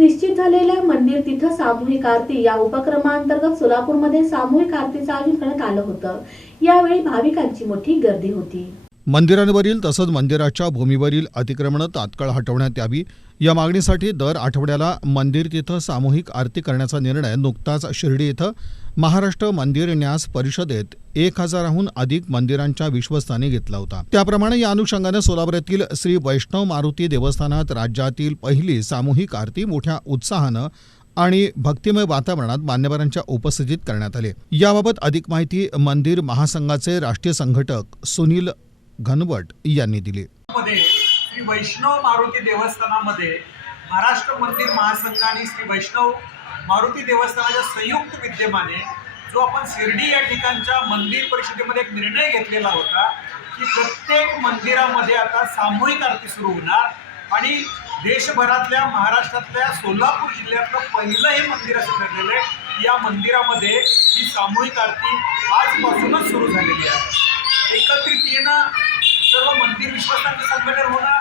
निश्चित झालेल्या मंदिर तिथं सामूहिक आरती या उपक्रमांतर्गत सोलापूरमध्ये सामूहिक आरतीचं आयोजन करण्यात आलं होतं। यावेळी भाविकांची मोठी गर्दी होती। मंदिरांवरील तसंच मंदिराच्या भूमीवरील अतिक्रमणं तात्काळ हटवण्यात यावी या मागणीसाठी दर आठवड्याला मंदिर तिथं सामूहिक आरती करण्याचा निर्णय नुकताच शिर्डी इथं महाराष्ट्र मंदिर न्यास परिषदेत 1000हून अधिक मंदिरांच्या विश्वस्तांनी घेतला होता। त्याप्रमाणे या अनुषंगाने सोलापुरातील श्री वैष्णव मारुती देवस्थानात राज्यातील पहिली सामूहिक आरती मोठ्या उत्साहानं आणि भक्तिमय वातावरणात मान्यवरांच्या उपस्थितीत करण्यात आले। याबाबत अधिक माहिती मंदिर महासंघाचे राष्ट्रीय संघटक सुनील घनवट यांनी दिली। श्री वैष्णव मारुती देवस्थानामध्ये महाराष्ट्र मंदिर महासंघ आणि श्री वैष्णव मारुती देवस्थानाच्या संयुक्त विद्यमाने जो आपण शिर्डी या ठिकाणच्या मंदिर परिषदेमध्ये एक निर्णय घेतलेला होता की प्रत्येक मंदिरामध्ये आता सामूहिक आरती सुरू होणार आणि देशभरातल्या महाराष्ट्रातल्या सोलापूर जिल्ह्यातलं पहिलं हे मंदिर असं ठरलेलं आहे। या मंदिरामध्ये ही सामूहिक आरती आजपासूनच सुरू झालेली आहे। एकत्रित येणं सर्व मंदिर विश्वासांचं संघटन होणार